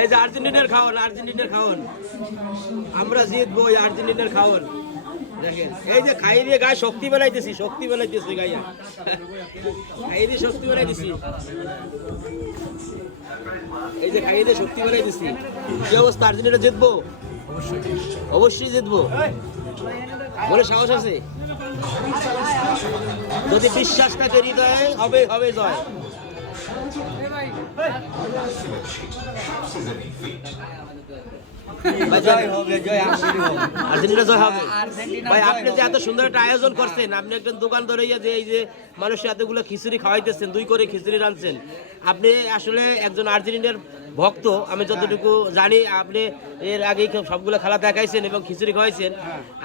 এই যে আর্জেন্টিনার খাওয়ান আমরা জিতবো ওই আর্জেন্টিনার খাওয়ান দেখেন এই যে খাই দিয়ে গায়ে শক্তি বানাইতেছি গাইয়া খাই দিয়ে শক্তি বানাইতেছি এই যে খাই দিয়ে শক্তি বানাইতেছি কি অবস্থা আর্জেন্টিনা জিতবো অবশ্যই জিতবো বলে সাহস আছে যদি বিশ্বাস থাকে হৃদয়ে হবে জয় আর্জেন্টিনা জয় হবে ভাই আপনি যে এত সুন্দর একটা আয়োজন করছেন আপনি একজন দোকান ধরে যে এই যে মানুষ এতগুলো খিচুড়ি খাওয়াইতেছেন 2 করে খিচুড়ি রাঁধছেন আপনি আসলে একজন আর্জেন্টিনার ভক্ত আমি যতটুকু জানি আপনি এর আগেই সবগুলো খেলা দেখাইছেন এবং খিচুড়ি খাওয়াইছেন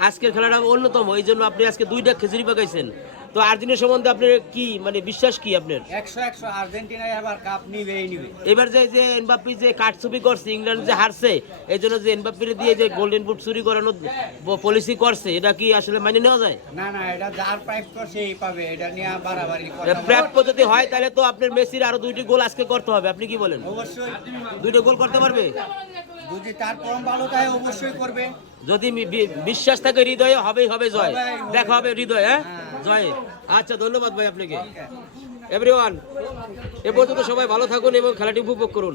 আজকের খেলাটা অন্যতম এই জন্য আপনি আজকে 2টা খিচুড়ি পাকাইছেন তো আর্জেন্টিনা সম্বন্ধে আপনার কি মানে বিশ্বাস কি আপনার 100 আর্জেন্টিনা এবার কাপ নিবে এবার যে এমবাপ্পে যে কারচুপি করছে ইংল্যান্ড যে হারছে এই জন্য যে এমবাপ্পে দিয়ে যে গোল্ডেন বুট চুরি করানোর পলিসি করছে এটা কি আসলে মানে নেওয়া যায় না এটা যার প্রাপ্য সেই পাবে এটা নিয়ে বাড়াবাড়ি কথা প্রাপ্য যদি হয় তাহলে তো আপনার মেসির আরো 2টি গোল আজকে করতে হবে আপনি কি বলেন অবশ্যই 2টা গোল করতে পারবে যদি তার পরম ভালো তাই অবশ্যই করবে যদি বিশ্বাস থাকে হৃদয়ে হবে জয় দেখা হবে হৃদয়ে হ্যাঁ জয় আচ্ছা ধন্যবাদ ভাই আপনাকে এভরিওয়ান এ পর্যন্ত সবাই ভালো থাকুন এবং খেলাটি উপভোগ করুন।